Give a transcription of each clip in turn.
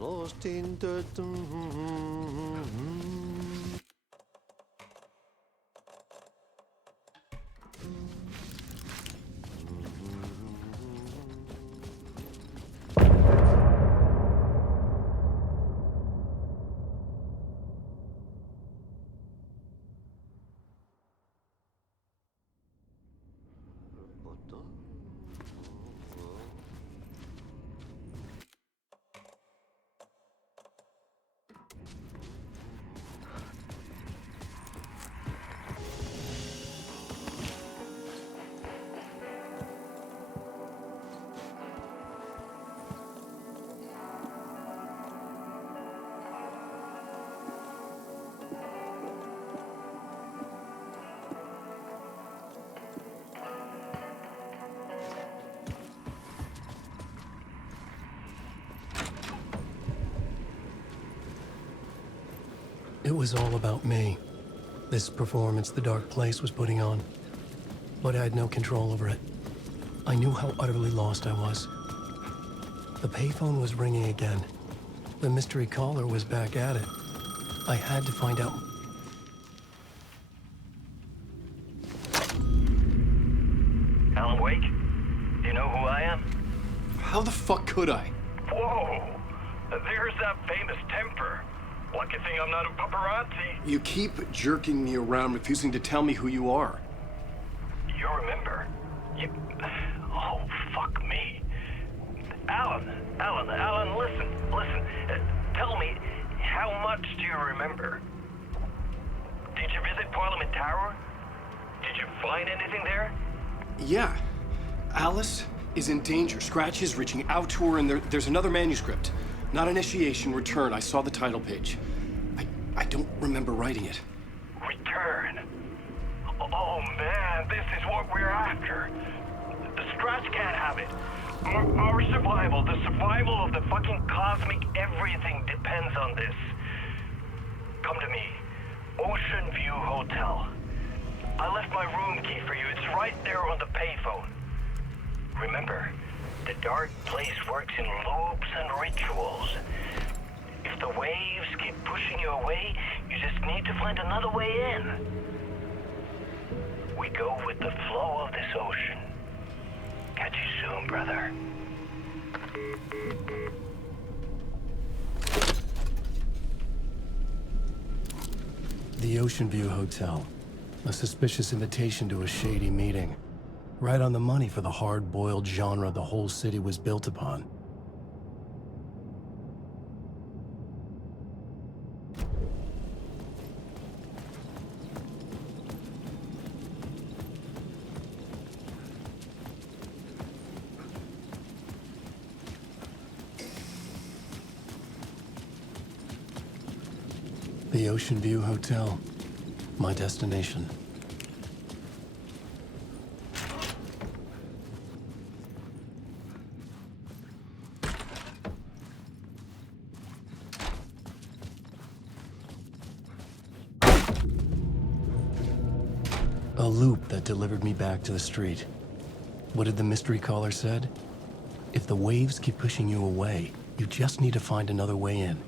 lost in the... It was all about me. This performance the Dark Place was putting on. But I had no control over it. I knew how utterly lost I was. The payphone was ringing again. The mystery caller was back at it. I had to find out. Alan Wake? Do you know who I am? How the fuck could I? Whoa! There's that famous temper. Lucky thing I'm not a paparazzi. You keep jerking me around, refusing to tell me who you are. You remember? Oh, fuck me. Alan, listen. Tell me, how much do you remember? Did you visit Parliament Tower? Did you find anything there? Yeah. Alice is in danger. Scratch is reaching out to her, and there's another manuscript. Not initiation, return. I saw the title page. I don't remember writing it. Return? Oh man, this is what we're after. The Scratch can't have it. Our survival, the survival of the fucking cosmic everything depends on this. Come to me. Ocean View Hotel. I left my room key for you. It's right there on the payphone. Remember, the Dark Place works in loops and rituals. If the waves keep pushing you away, you just need to find another way in. We go with the flow of this ocean. Catch you soon, brother. The Ocean View Hotel. A suspicious invitation to a shady meeting. Right on the money for the hard-boiled genre the whole city was built upon. The Ocean View Hotel. My destination. A loop that delivered me back to the street. What did the mystery caller said? If the waves keep pushing you away, you just need to find another way in.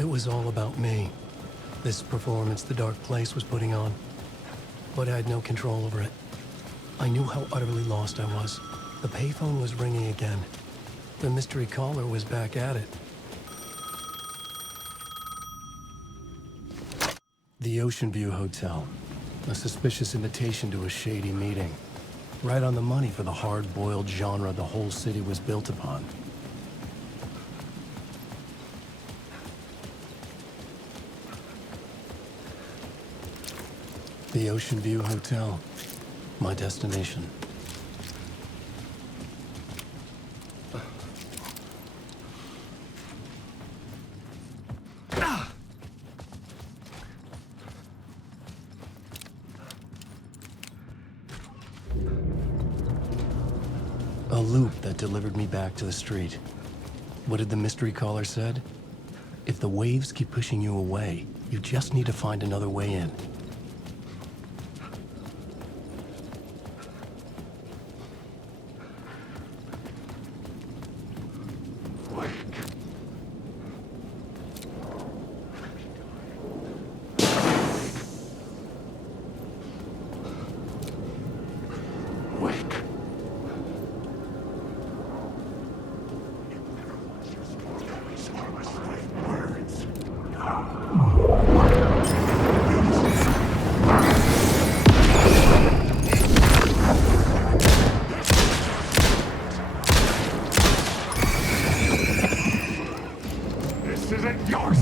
It was all about me. This performance the Dark Place was putting on. But I had no control over it. I knew how utterly lost I was. The payphone was ringing again. The mystery caller was back at it. The Ocean View Hotel. A suspicious invitation to a shady meeting. Right on the money for the hard-boiled genre the whole city was built upon. The Ocean View Hotel. My destination. A loop that delivered me back to the street. What did the mystery caller said? If the waves keep pushing you away, you just need to find another way in. This isn't yours!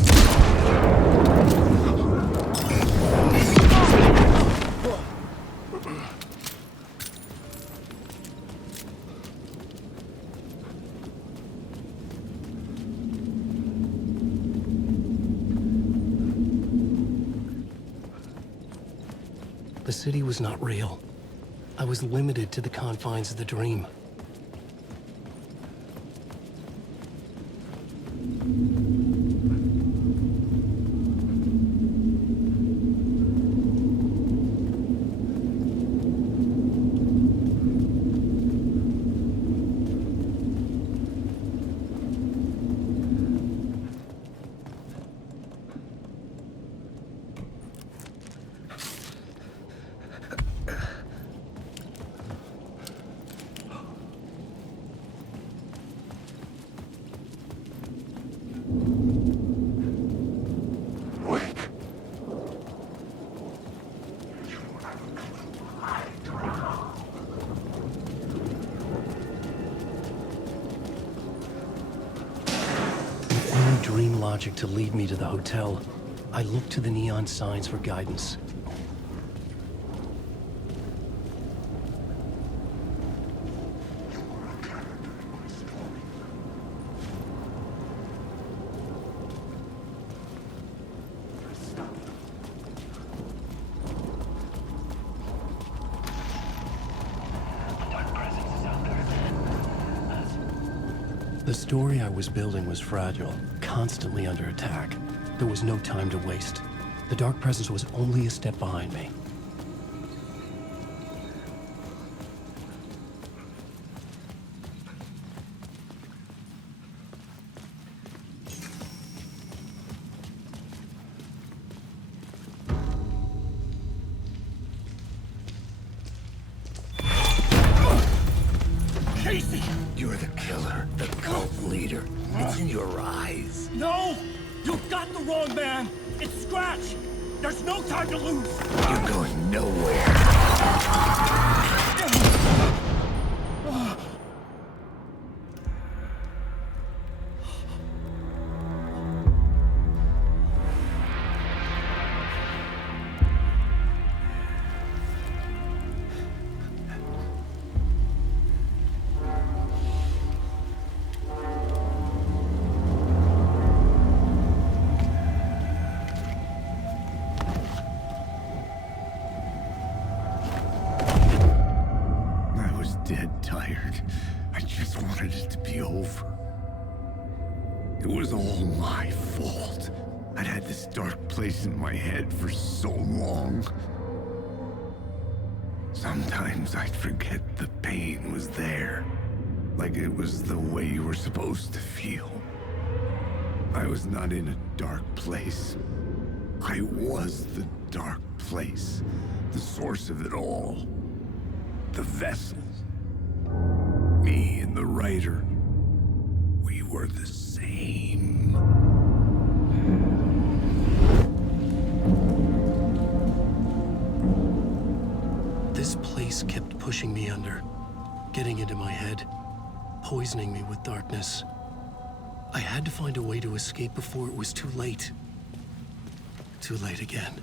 The city was not real. I was limited to the confines of the dream. Dream logic to lead me to the hotel, I looked to the neon signs for guidance. The story I was building was fragile, constantly under attack. There was no time to waste. The Dark Presence was only a step behind me. Casey! You're the killer, the cult leader. It's in your eyes. No! You got the wrong man! It's Scratch! There's no time to lose! You're going nowhere. Dead tired. I just wanted it to be over. It was all my fault. I'd had this dark place in my head for so long. Sometimes I'd forget the pain was there. Like it was the way you were supposed to feel. I was not in a dark place. I was the dark place. The source of it all. The vessel. Me and the writer. We were the same. This place kept pushing me under, getting into my head, poisoning me with darkness. I had to find a way to escape before it was too late. Too late again.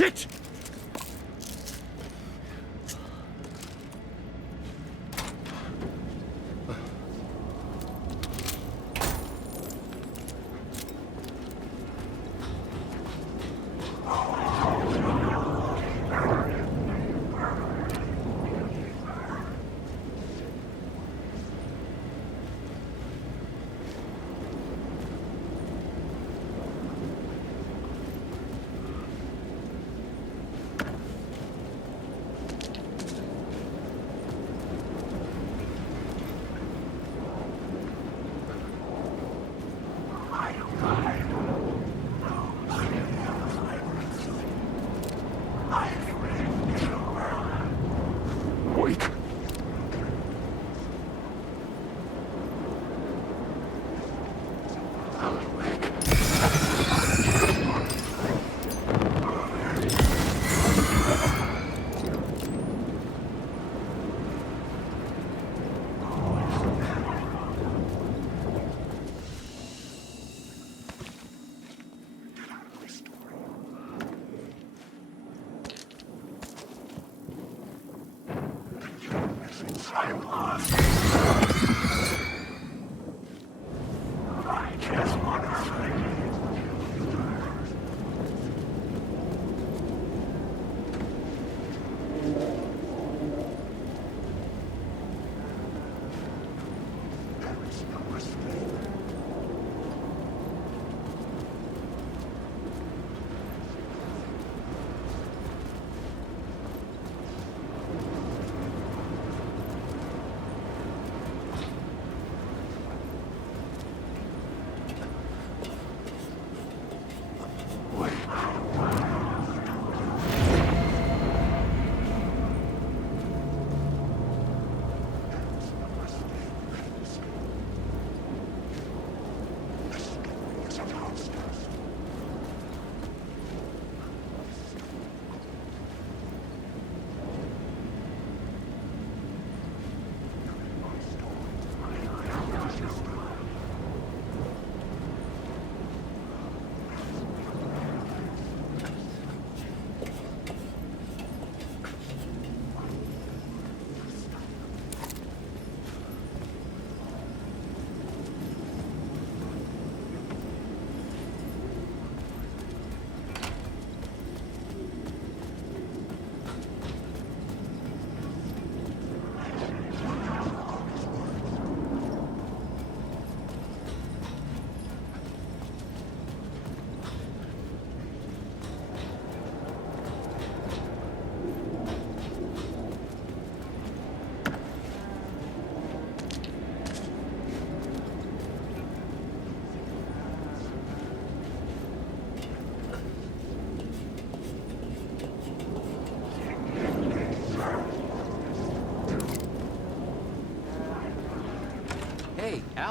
Shit!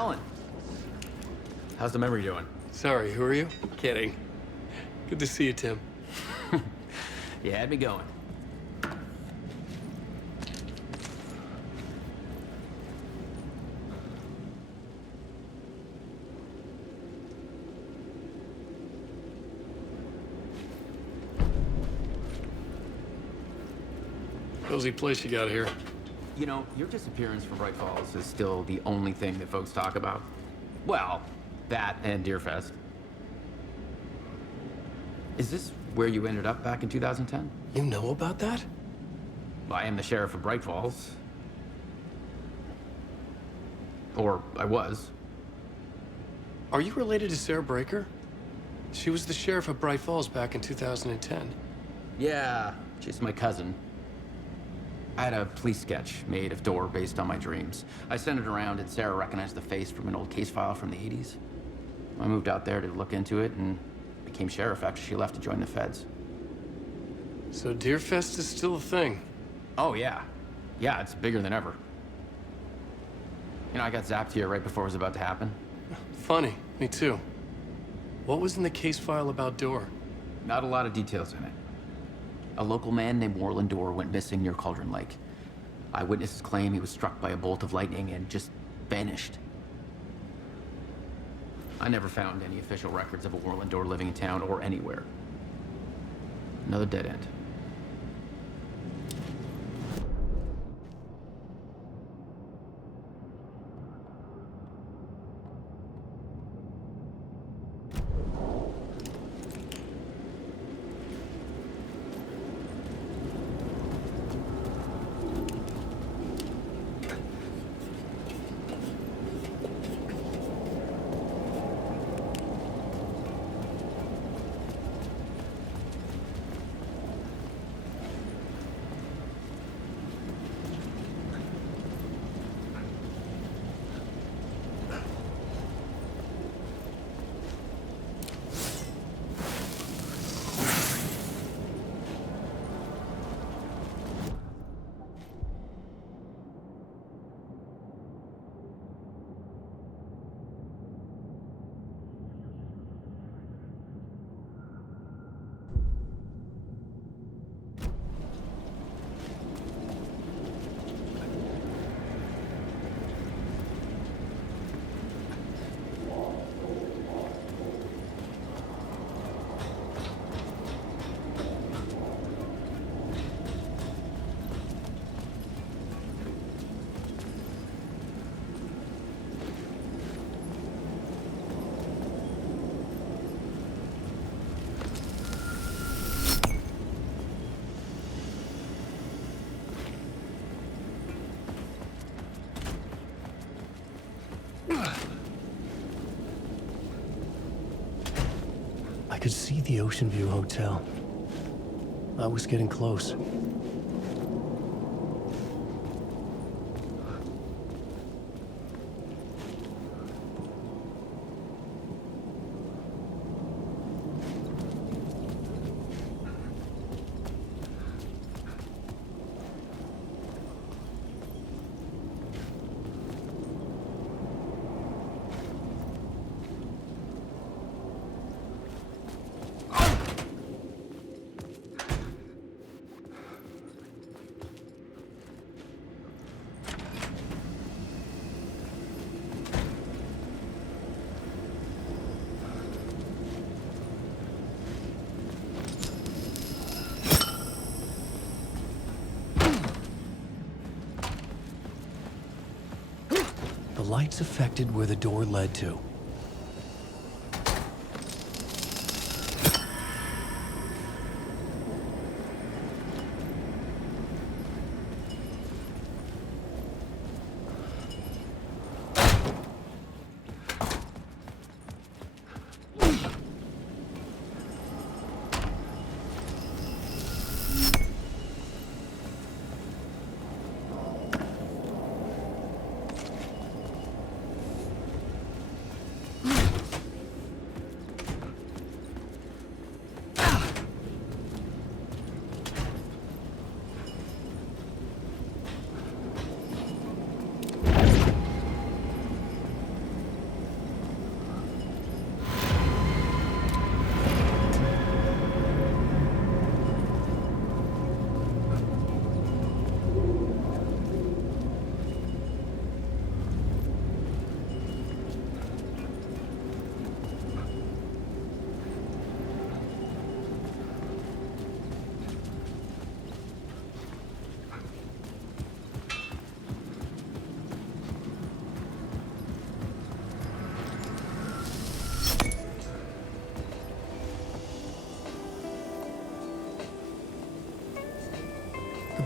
Alan. How's the memory doing? Sorry, who are you? Kidding. Good to see you, Tim. You had me going. Cozy place you got here. You know, your disappearance from Bright Falls is still the only thing that folks talk about. Well, that and Deerfest. Is this where you ended up back in 2010? You know about that? Well, I am the sheriff of Bright Falls. Or I was. Are you related to Sarah Breaker? She was the sheriff of Bright Falls back in 2010. Yeah, she's my cousin. I had a police sketch made of Door based on my dreams. I sent it around and Sarah recognized the face from an old case file from the 80s. I moved out there to look into it and became sheriff after she left to join the feds. So Deerfest is still a thing. Oh, yeah. Yeah, it's bigger than ever. You know, I got zapped here right before it was about to happen. Funny, me too. What was in the case file about Door? Not a lot of details in it. A local man named Warland Door went missing near Cauldron Lake. Eyewitnesses claim he was struck by a bolt of lightning and just vanished. I never found any official records of a Warland Door living in town or anywhere. Another dead end. I could see the Ocean View Hotel. I was getting close. The lights affected where the door led to.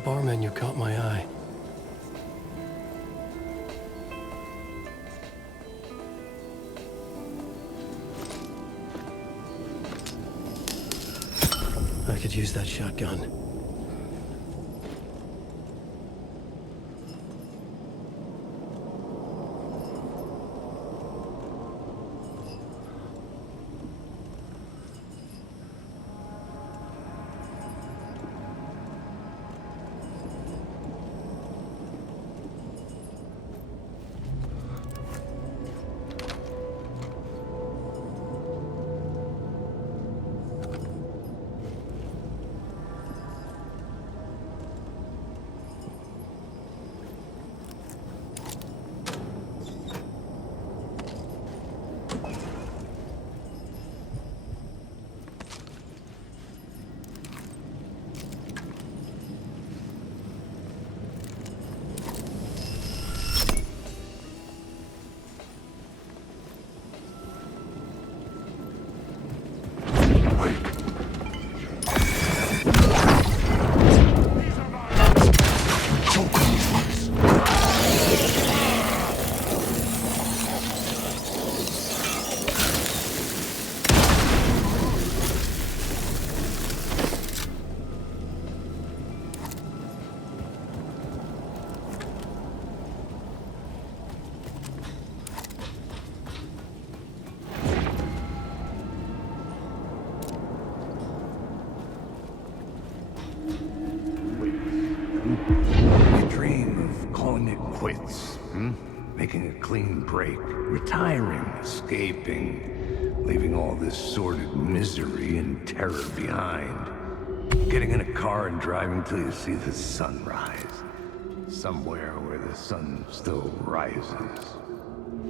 bar menu caught my eye. I could use that shotgun. You dream of calling it quits, making a clean break, retiring, escaping, leaving all this sordid misery and terror behind. Getting in a car and driving till you see the sun rise. Somewhere where the sun still rises.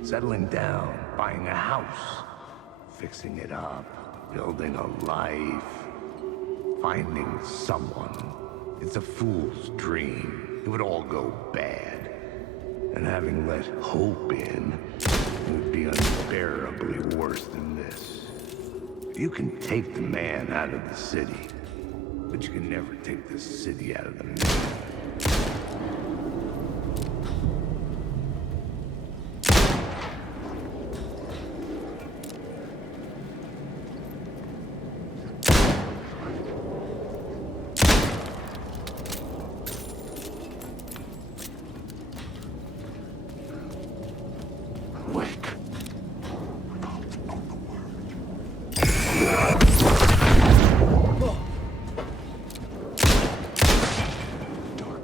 Settling down, buying a house, fixing it up, building a life, finding someone. It's a fool's dream. It would all go bad. And having let hope in, it would be unbearably worse than this. You can take the man out of the city, but you can never take the city out of the man. Dark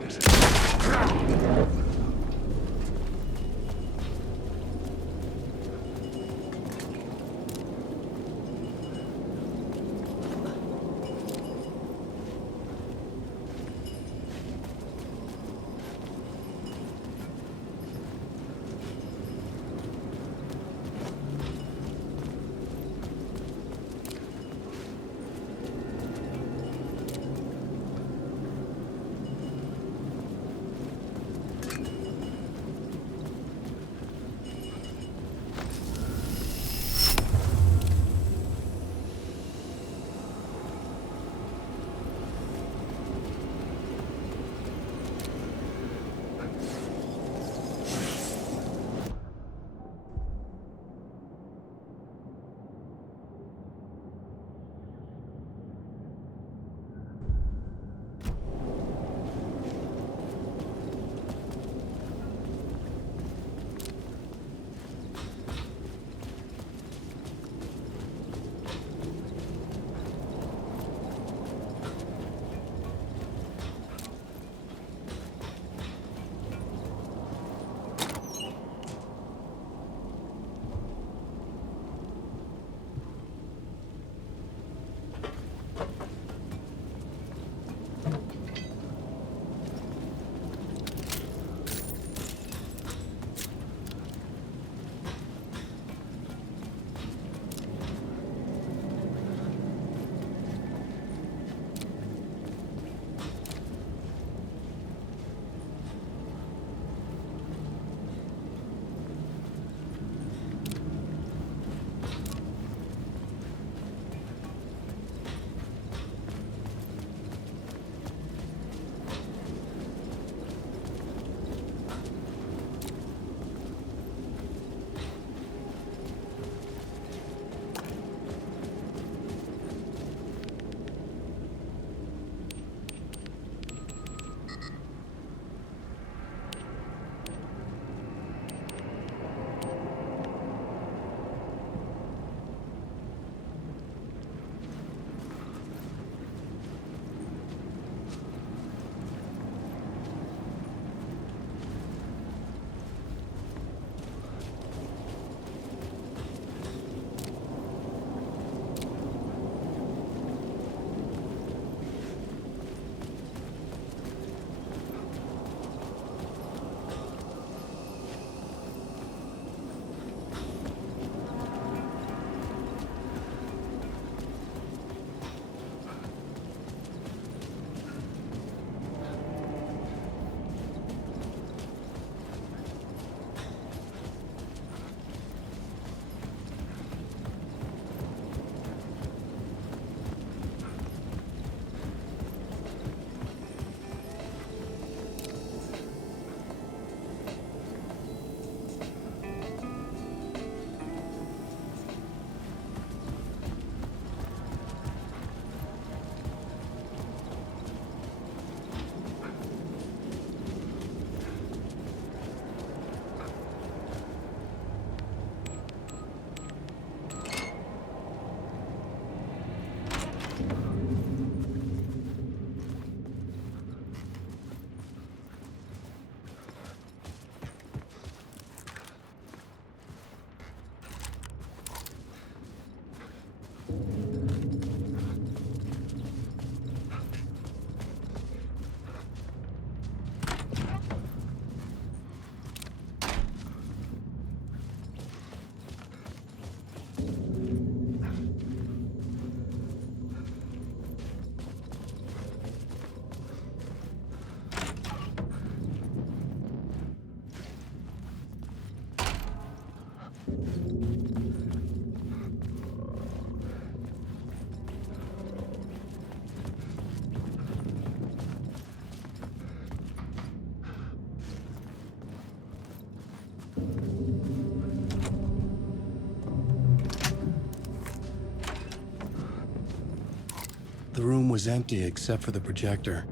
The room was empty except for the projector.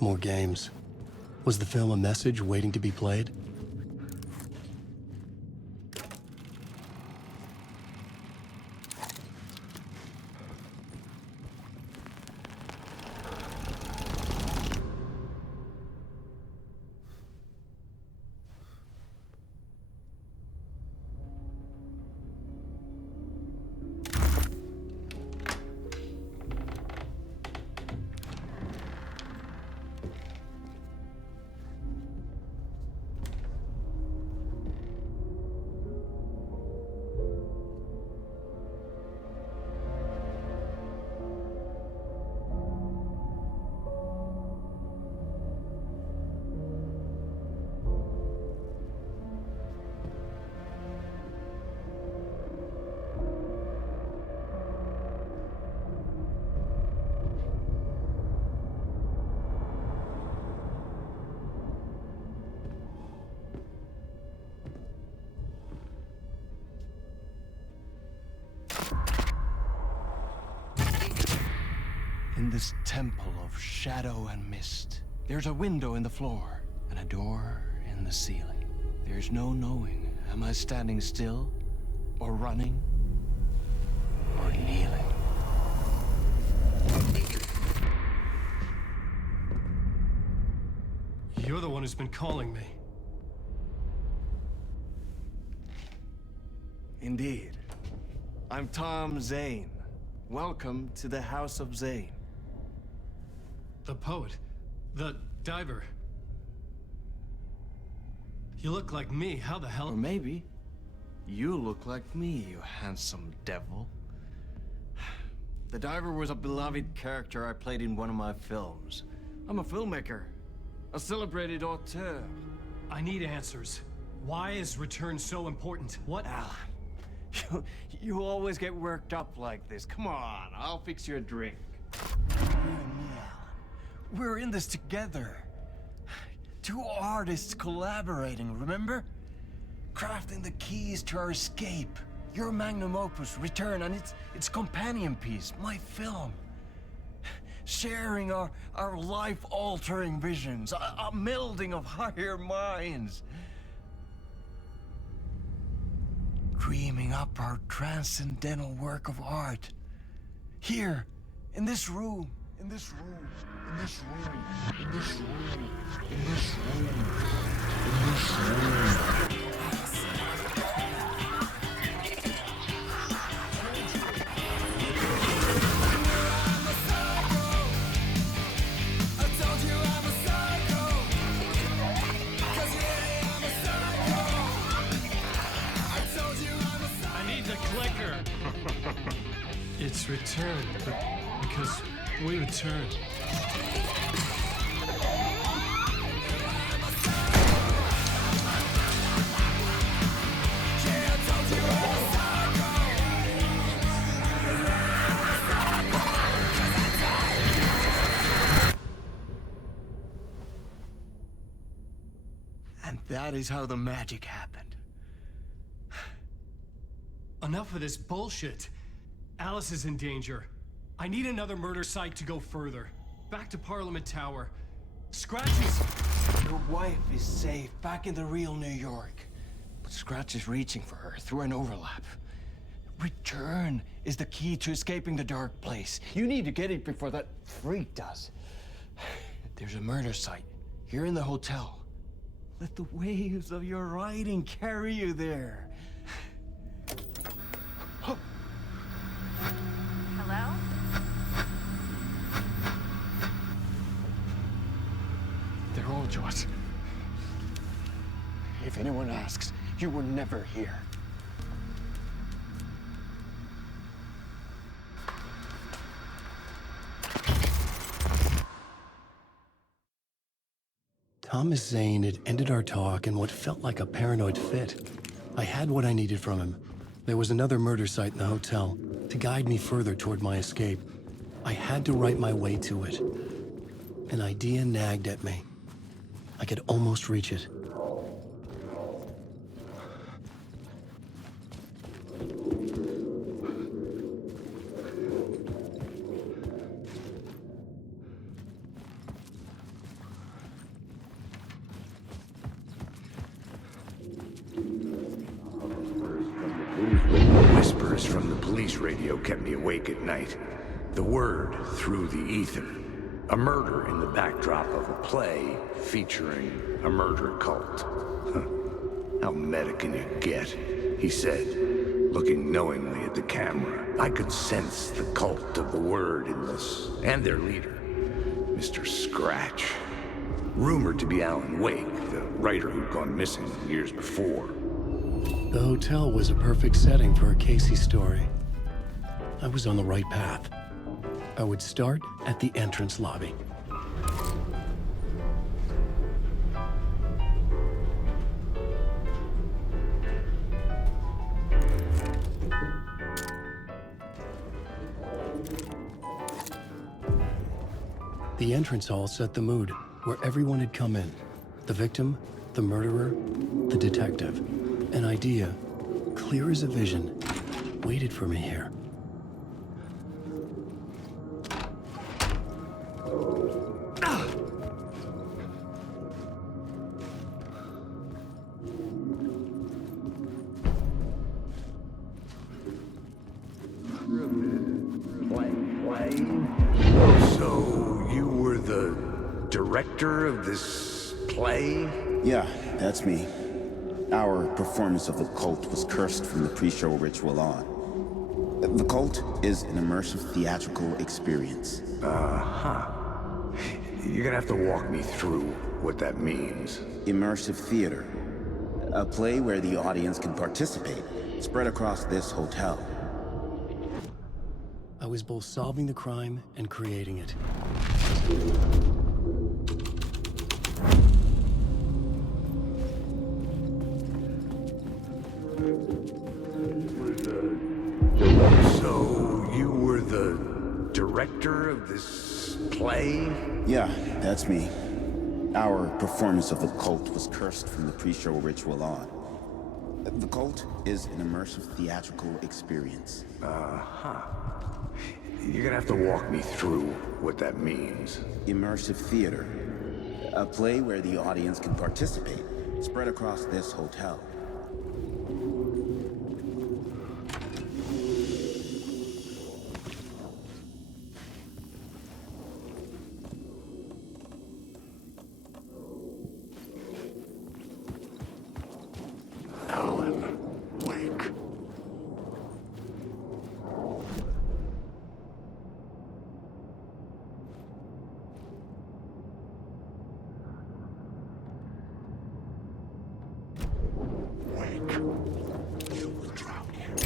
More games. Was the film a message waiting to be played? In this temple of shadow and mist, there's a window in the floor and a door in the ceiling. There's no knowing, am I standing still, or running, or kneeling? You're the one who's been calling me. Indeed. I'm Tom Zane. Welcome to the House of Zane. The poet. The diver. You look like me. How the hell? Or maybe you look like me, you handsome devil. The diver was a beloved character I played in one of my films. I'm a filmmaker, a celebrated auteur. I need answers. Why is Return so important? What? Alan, you always get worked up like this. Come on, I'll fix you a drink. We're in this together. Two artists collaborating, remember? Crafting the keys to our escape. Your magnum opus, Return, and its companion piece, my film. Sharing our life-altering visions, a melding of higher minds. Dreaming up our transcendental work of art. Here, in this room, in this room, in this room, in this room, in this room, in this room. It's Return, because we return. And that is how the magic happened. Enough of this bullshit. Alice is in danger. I need another murder site to go further. Back to Parliament Tower. Scratch is... Your wife is safe, back in the real New York. But Scratch is reaching for her through an overlap. Return is the key to escaping the dark place. You need to get it before that freak does. There's a murder site here in the hotel. Let the waves of your writing carry you there. anyone asks, you were never here. Thomas Zane had ended our talk in what felt like a paranoid fit. I had what I needed from him. There was another murder site in the hotel to guide me further toward my escape. I had to write my way to it. An idea nagged at me. I could almost reach it. Whispers from the police radio kept me awake at night. The word through the ether. A murder in the backdrop of a play featuring a murder cult. Huh. How meta can you get? He said, looking knowingly at the camera. I could sense the cult of the word in this, and their leader, Mr. Scratch. Rumored to be Alan Wake, the writer who'd gone missing years before. The hotel was a perfect setting for a Casey story. I was on the right path. I would start at the entrance lobby. The entrance hall set the mood, where everyone had come in. The victim, the murderer, the detective. An idea, clear as a vision, waited for me here. So, you were the director of this play? Yeah, that's me. Our performance of The Cult was cursed from the pre-show ritual on. The Cult is an immersive theatrical experience. Uh-huh. You're gonna have to walk me through what that means. Immersive theater. A play where the audience can participate, spread across this hotel. I was both solving the crime and creating it. So, you were the director of this play? Yeah, that's me. Our performance of The Cult was cursed from the pre-show ritual on. The Cult is an immersive theatrical experience. Uh-huh. You're gonna have to walk me through what that means. Immersive theater. A play where the audience can participate, spread across this hotel. Alan Wake. You will drown here.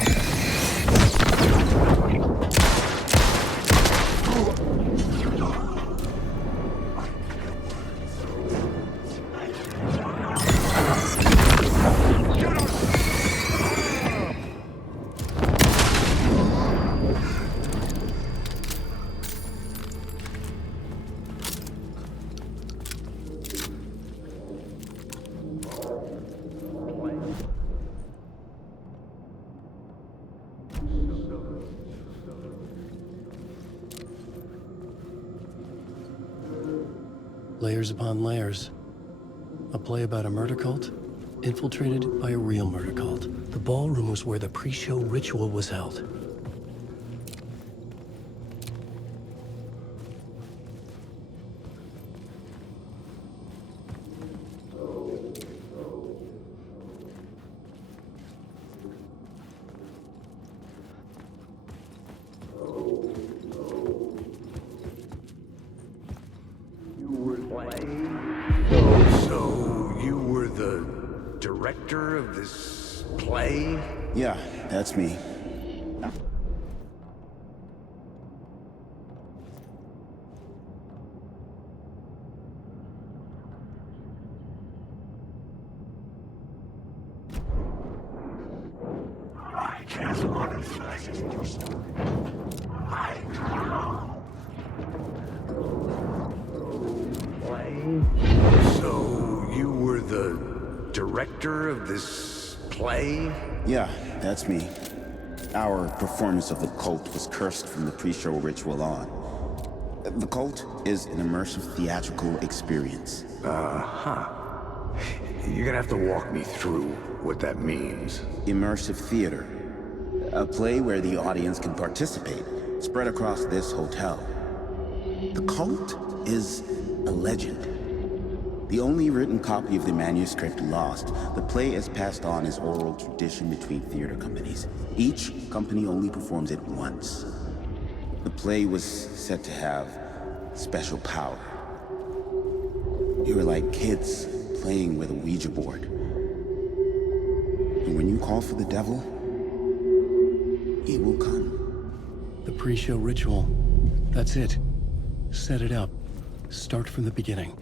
Layers upon layers. A play about a murder cult, infiltrated by a real murder cult. The ballroom was where the pre-show ritual was held. director of this play? Yeah, that's me. I just want to finish your story. So, you were the director of this play? Yeah, that's me. Our performance of The Cult was cursed from the pre-show ritual on. The Cult is an immersive theatrical experience. You're gonna have to walk me through what that means. Immersive theater. A play where the audience can participate, spread across this hotel. The Cult is a legend. The only written copy of the manuscript lost, the play is passed on as oral tradition between theater companies. Each company only performs it once. The play was said to have special power. You were like kids playing with a Ouija board. And when you call for the devil, he will come. The pre-show ritual. That's it. Set it up. Start from the beginning.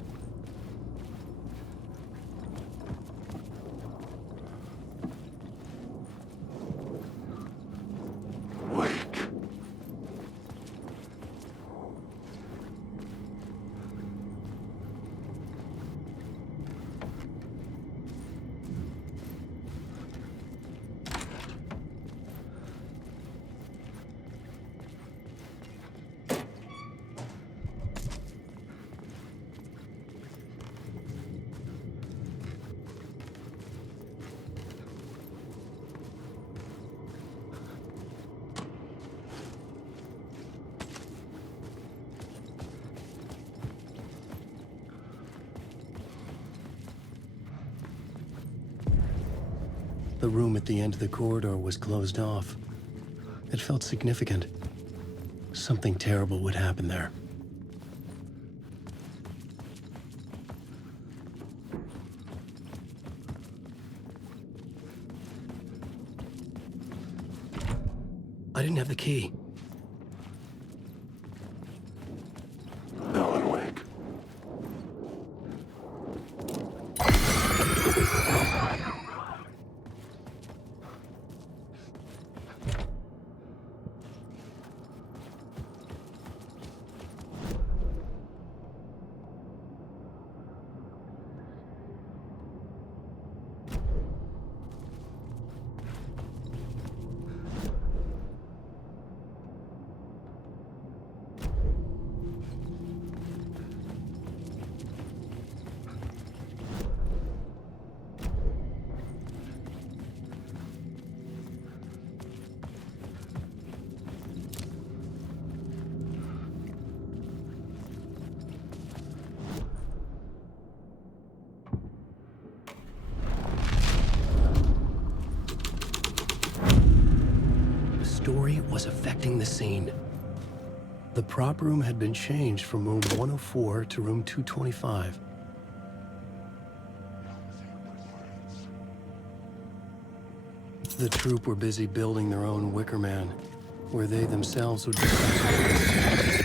Wake. The room at the end of the corridor was closed off. It felt significant. Something terrible would happen there. I didn't have the key. Alan Wake. Story was affecting the scene. The prop room had been changed from room 104 to room 225. The troupe were busy building their own Wicker Man, where they themselves would be sacrificed.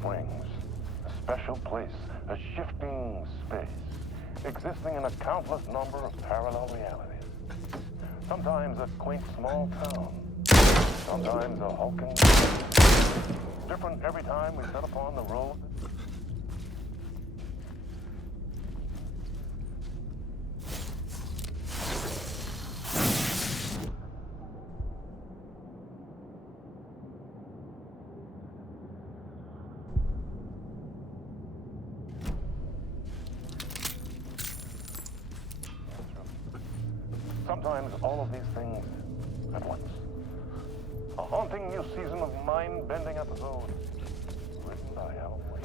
Springs. A special place, a shifting space, existing in a countless number of parallel realities. Sometimes a quaint small town, sometimes a hulking city. Different every time we set upon the road. Sometimes all of these things at once. A haunting new season of mind-bending episodes written by Alan Wake.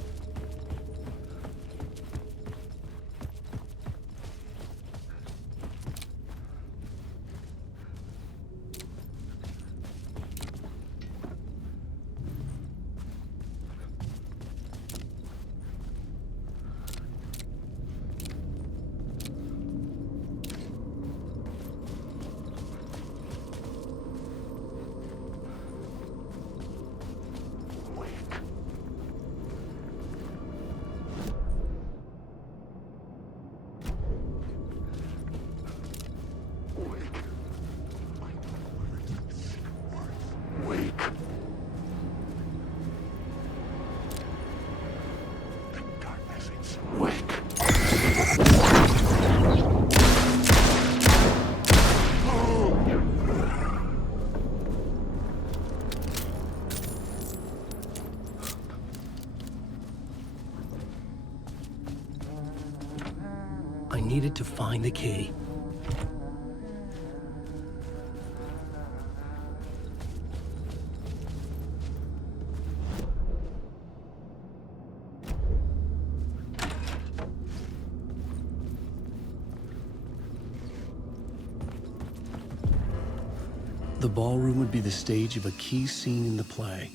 I needed to find the key. The ballroom would be the stage of a key scene in the play.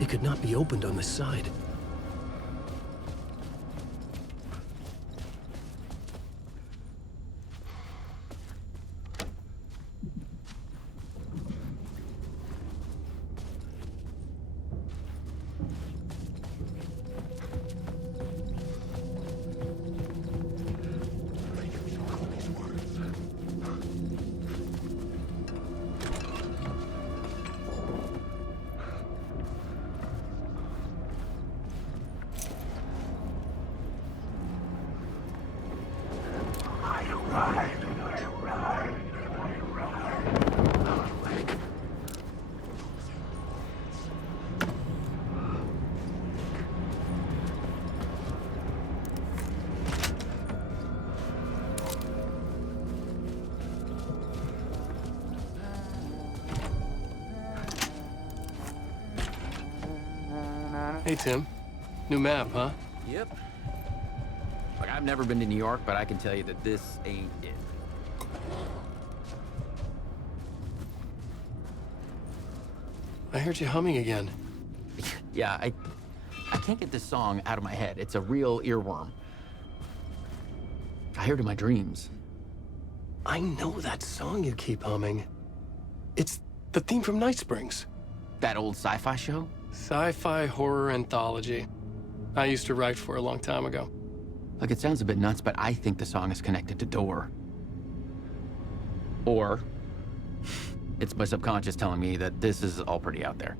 It could not be opened on the side. Hey, Tim. New map, huh? Yep. Like, I've never been to New York, but I can tell you that this ain't it. I heard you humming again. Yeah, I can't get this song out of my head. It's a real earworm. I hear it in my dreams. I know that song you keep humming. It's the theme from Night Springs. That old sci-fi show? Sci-fi horror anthology. I used to write for a long time ago. Look, it sounds a bit nuts, but I think the song is connected to Door. Or it's my subconscious telling me that this is all pretty out there.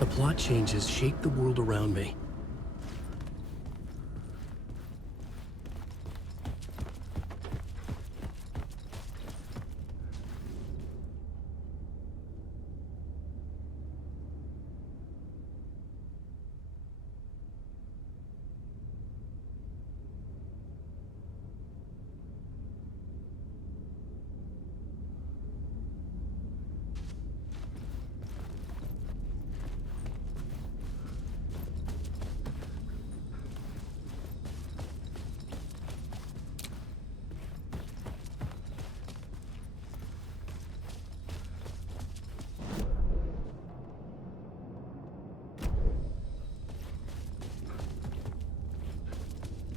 The plot changes shape the world around me.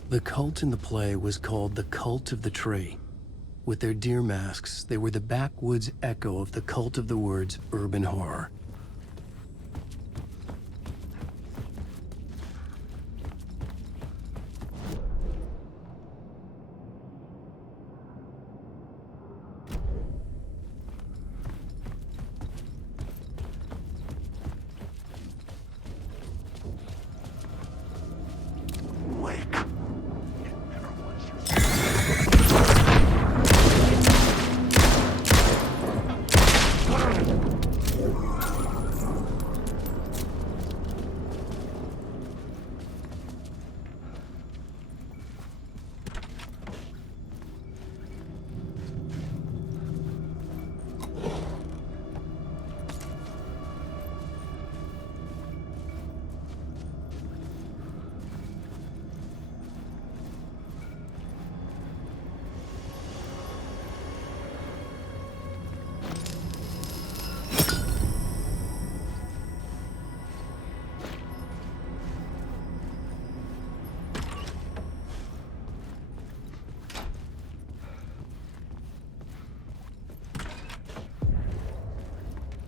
The cult in the play was called the Cult of the Tree. With their deer masks, they were the backwoods echo of the cult of the words urban horror.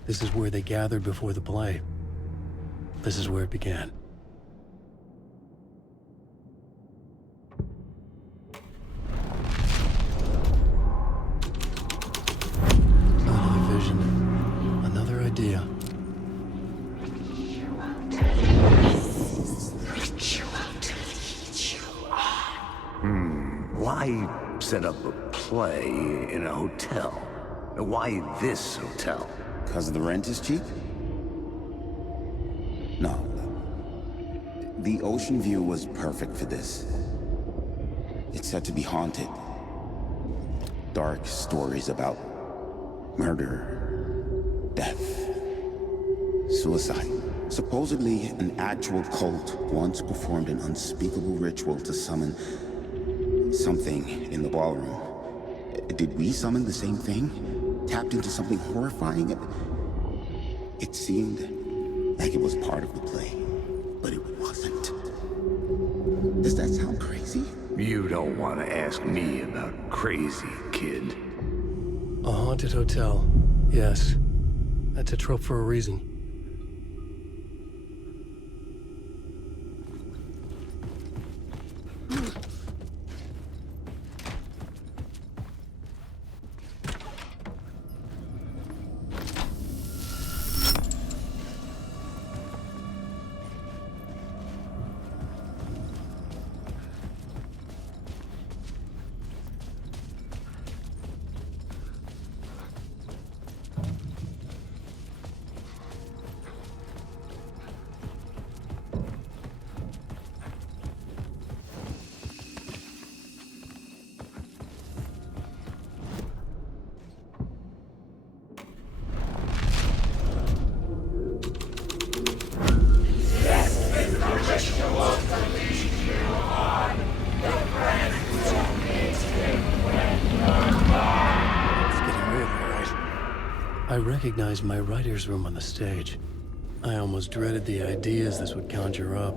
This is where they gathered before the play. This is where it began. Another vision. Another idea. Why set up a play in a hotel? Why this hotel? Because the rent is cheap? No. The ocean view was perfect for this. It's said to be haunted. Dark stories about murder, death, suicide. Supposedly, an actual cult once performed an unspeakable ritual to summon something in the ballroom. Did we summon the same thing? Tapped into something horrifying? It seemed like it was part of the play, but it wasn't. Does that sound crazy? You don't want to ask me about crazy, kid. A haunted hotel. Yes. That's a trope for a reason. I recognized my writer's room on the stage. I almost dreaded the ideas this would conjure up.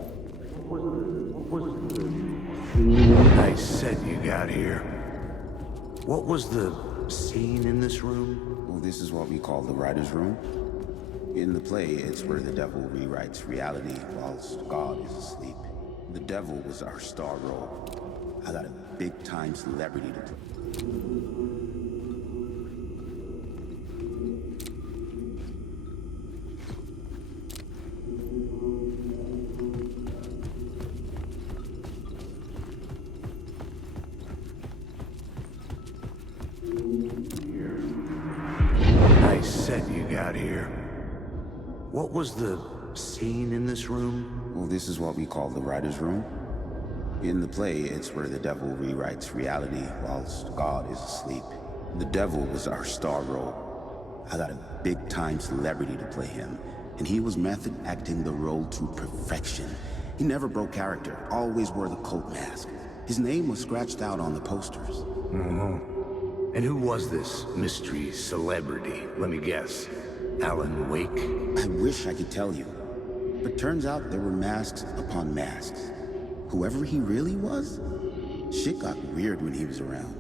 Nice set you got here. What was the scene in this room? Well, this is what we call the writer's room. In the play, it's where the devil rewrites reality whilst God is asleep. The devil was our star role. I got a big-time celebrity to play. Nice set you got here. What was the scene in this room? Well, this is what we call the writer's room. In the play, it's where the devil rewrites reality whilst God is asleep. The devil was our star role. I got a big-time celebrity to play him, and he was method acting the role to perfection. He never broke character, always wore the cult mask. His name was scratched out on the posters. And who was this mystery celebrity? Let me guess. Alan Wake? I wish I could tell you, but turns out there were masks upon masks. Whoever he really was, shit got weird when he was around.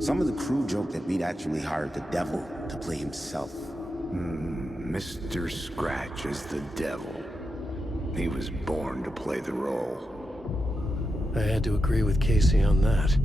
Some of the crew joked that we'd actually hired the devil to play himself. Mr. Scratch is the devil. He was born to play the role. I had to agree with Casey on that.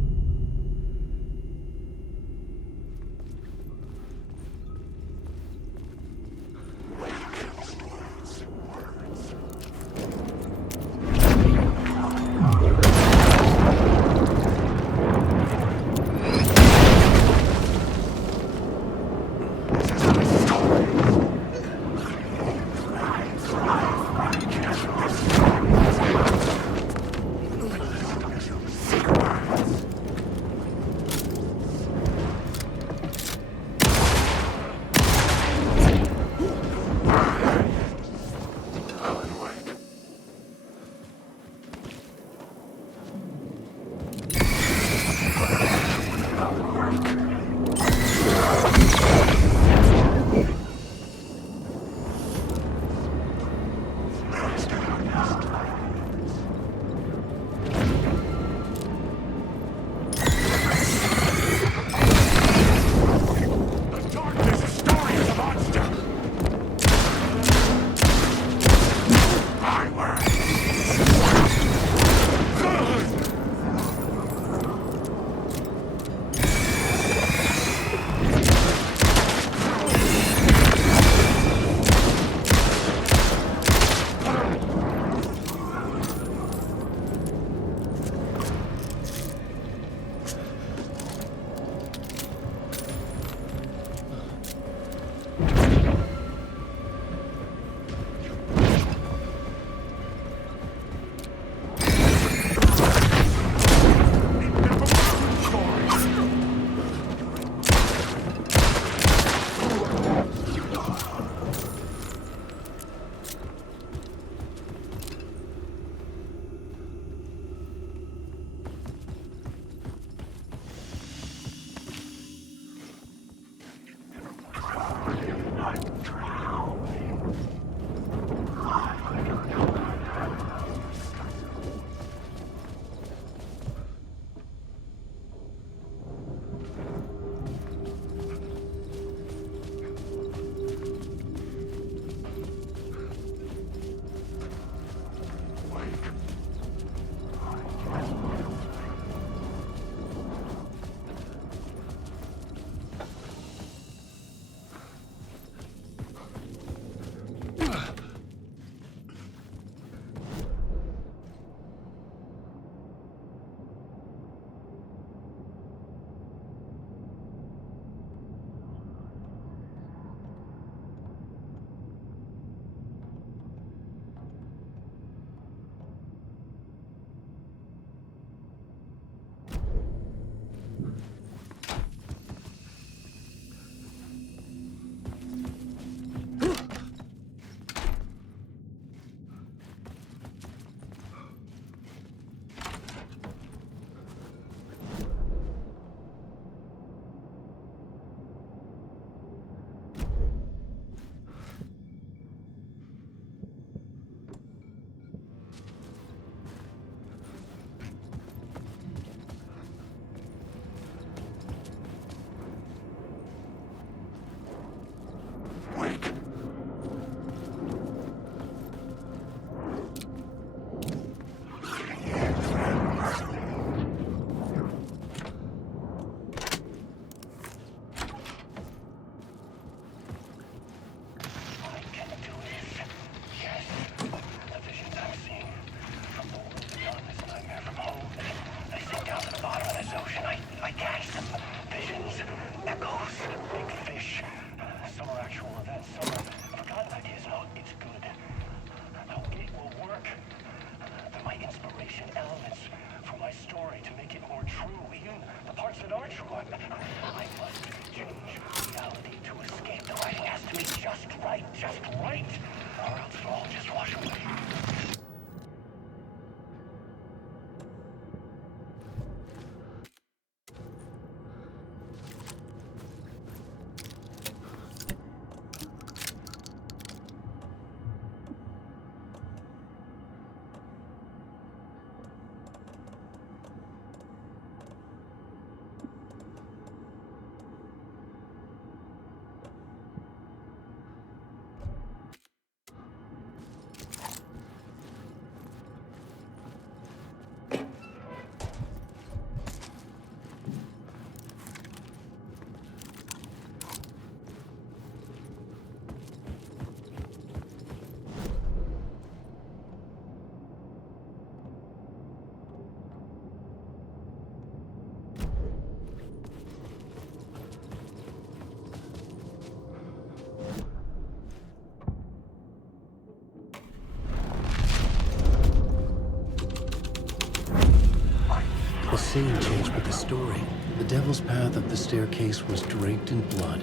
The scene changed with the story. The Devil's Path up the staircase was draped in blood.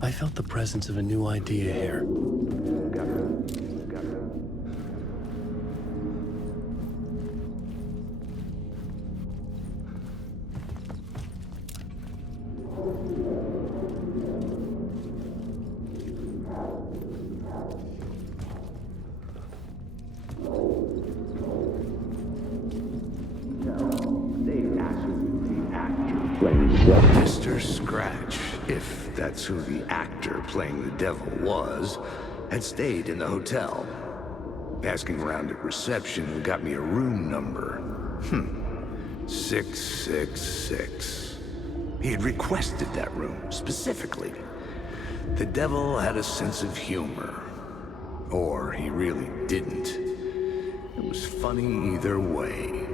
I felt the presence of a new idea here. Mr. Scratch, if that's who the actor playing the devil was, had stayed in the hotel. Asking around at reception got me a room number. 666. He had requested that room, specifically. The devil had a sense of humor. Or he really didn't. It was funny either way.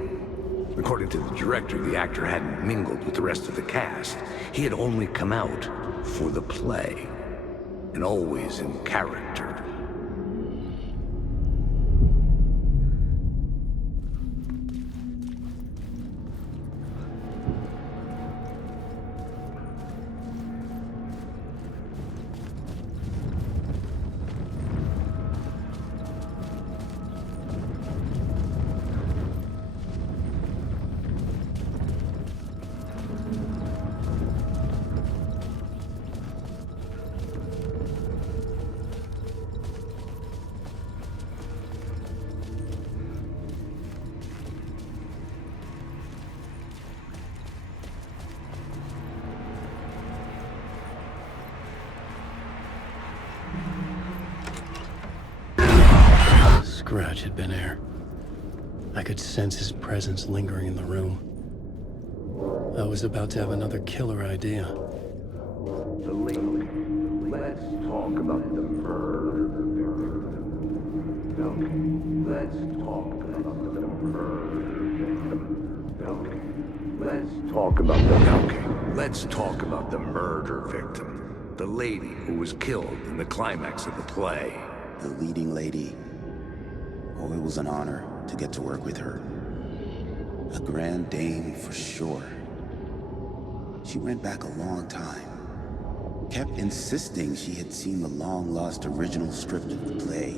According to the director, the actor hadn't mingled with the rest of the cast. He had only come out for the play, and always in character. Scratch had been here. I could sense his presence lingering in the room. I was about to have another killer idea. The link. Let's talk about the murder. Okay, let's talk about the murder. Okay, let's talk about the... Okay, let's talk about the murder victim. The lady who was killed in the climax of the play. The leading lady. Oh, it was an honor to get to work with her. A grand dame for sure. She went back a long time. Kept insisting she had seen the long-lost original script of the play.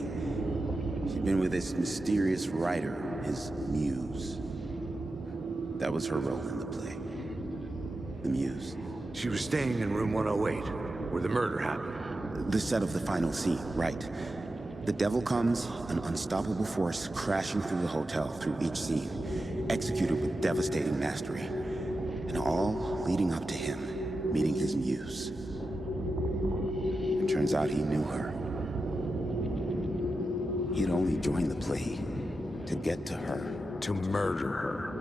She'd been with this mysterious writer, his muse. That was her role in the play. The muse. She was staying in room 108, where the murder happened. The set of the final scene, right. The devil comes, an unstoppable force crashing through the hotel through each scene, executed with devastating mastery. And all leading up to him meeting his muse. It turns out he knew her. He had only joined the play to get to her. To murder her.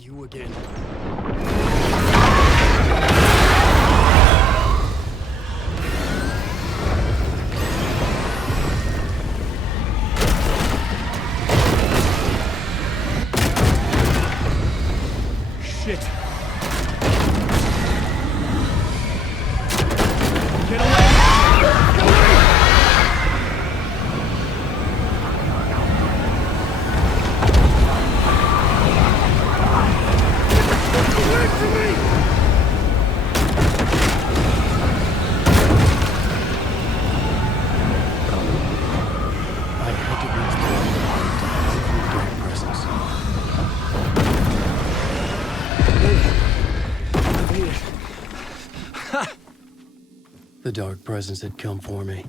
You again. Shit. Get away! Get away! The dark presence had come for me.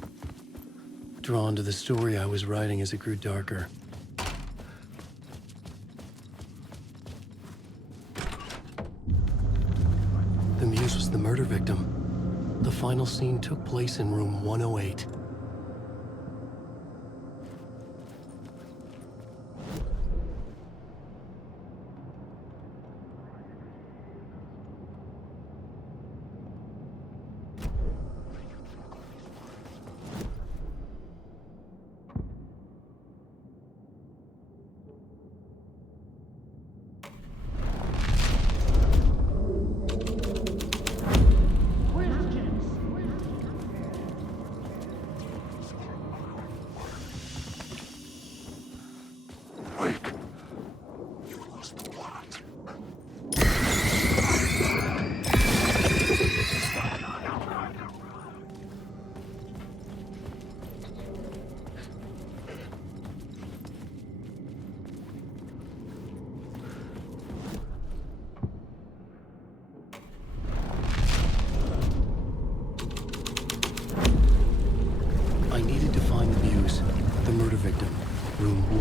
Drawn to the story I was writing as it grew darker. The muse was the murder victim. The final scene took place in room 108.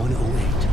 2108.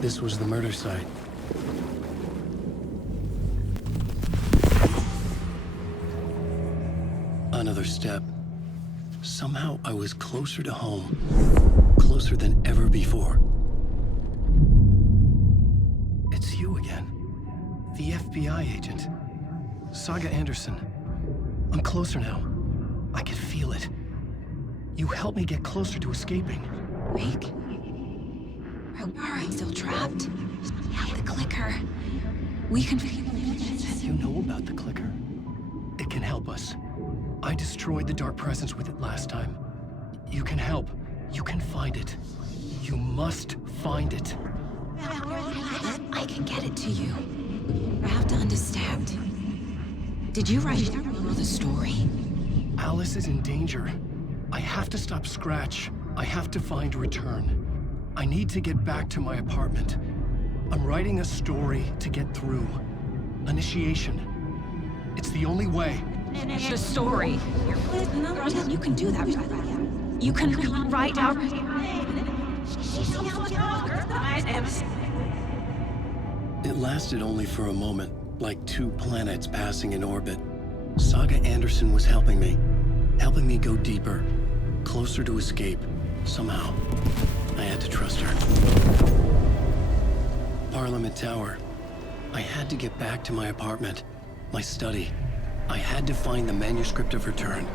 This was the murder site. Another step. Somehow I was closer to home. Closer than ever before. It's you again. The FBI agent. Saga Anderson. I'm closer now. I can feel it. You helped me get closer to escaping. Wake? Are we still trapped? The clicker. We can... You know about the clicker? It can help us. I destroyed the Dark Presence with it last time. You can help. You can find it. You must find it. I can get it to you. I have to understand. Did you write the story? Alice is in danger. I have to stop Scratch. I have to find Return. I need to get back to my apartment. I'm writing a story to get through. Initiation. It's the only way. The story. You can do that. You can write out... It lasted only for a moment, like two planets passing in orbit. Saga Anderson was helping me go deeper, closer to escape, somehow. I had to trust her. Parliament Tower. I had to get back to my apartment, my study. I had to find the manuscript of Return.